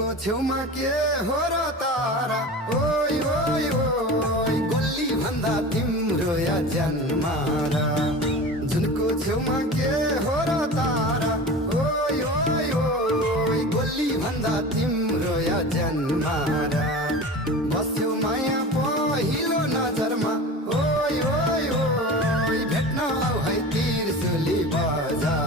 जुनको छेउमा के हो र तारा ओइ ओइ ओइ गोली भन्दा तिम्रो या जन्मारा जुनको छेउमा के हो र तारा ओइ ओइ ओइ गोली भन्दा तिम्रो या जन्मारा बस्यो माया पहिलो नजरमा ओइ ओइ ओइ भेट्न आऊ है तिर्सुली बजार